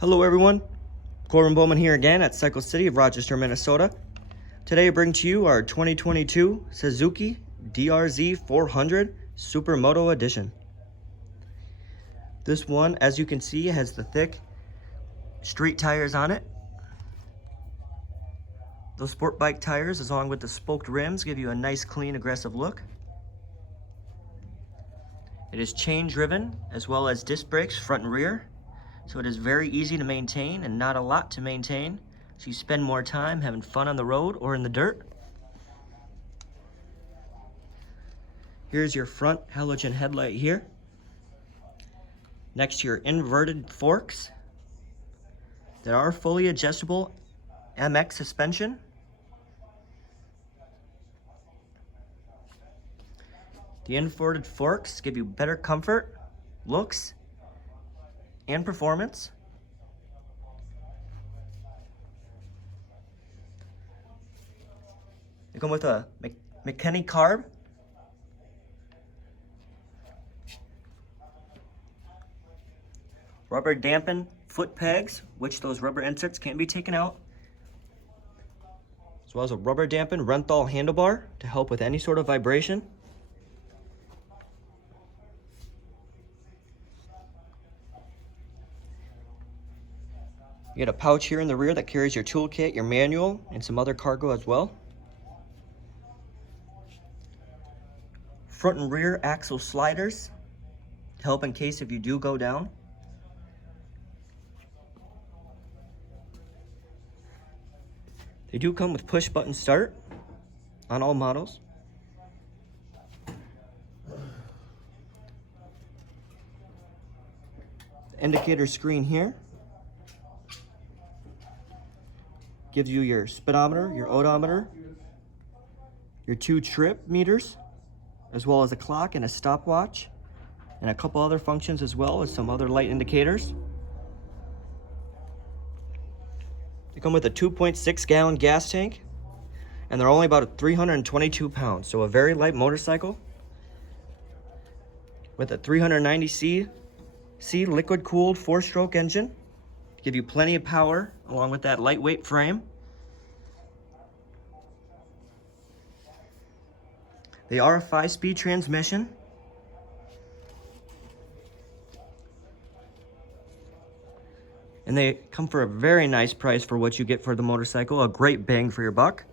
Hello everyone, Korbin Bowman here again at Cycle City of Rochester, Minnesota. Today I bring to you our 2022 Suzuki Drz400 Supermoto Edition. This one, as you can see, has the thick street tires on it. Those sport bike tires, along with the spoked rims, give you a nice, clean, aggressive look. It is chain driven as well as disc brakes front and rear. So it is very easy to maintain and not a lot to maintain. So you spend more time having fun on the road or in the dirt. Here's your front halogen headlight here. Next to your inverted forks that are fully adjustable MX suspension. The inverted forks give you better comfort, looks, and performance. They come with a Mikuni Carb, rubber dampened foot pegs, which those rubber inserts can't be taken out, as well as a rubber dampened Renthal handlebar to help with any sort of vibration. You get a pouch here in the rear that carries your toolkit, your manual, and some other cargo as well. Front and rear axle sliders to help in case if you do go down. They do come with push button start on all models. The indicator screen here gives you your speedometer, your odometer, your 2 trip meters, as well as a clock and a stopwatch, and a couple other functions as well as some other light indicators. They come with a 2.6 gallon gas tank, and they're only about 322 pounds, so a very light motorcycle with a 390cc liquid cooled 4-stroke engine. Give you plenty of power along with that lightweight frame. They are a 5-speed transmission. And they come for a very nice price for what you get for the motorcycle, a great bang for your buck.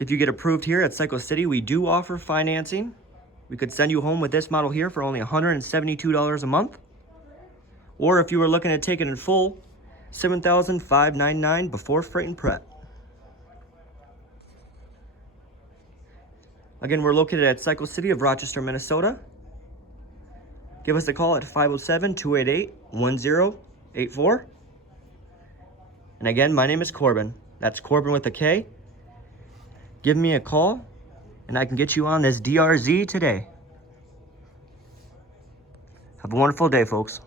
If you get approved here at Cycle City, we do offer financing. We could send you home with this model here for only $172 a month. Or if you were looking at taking it in full, $7,599 before freight and prep. Again, we're located at Cycle City of Rochester, Minnesota. Give us a call at 507-288-1084. And again, my name is Korbin. That's Korbin with a K. Give me a call, and I can get you on this DRZ today. Have a wonderful day, folks.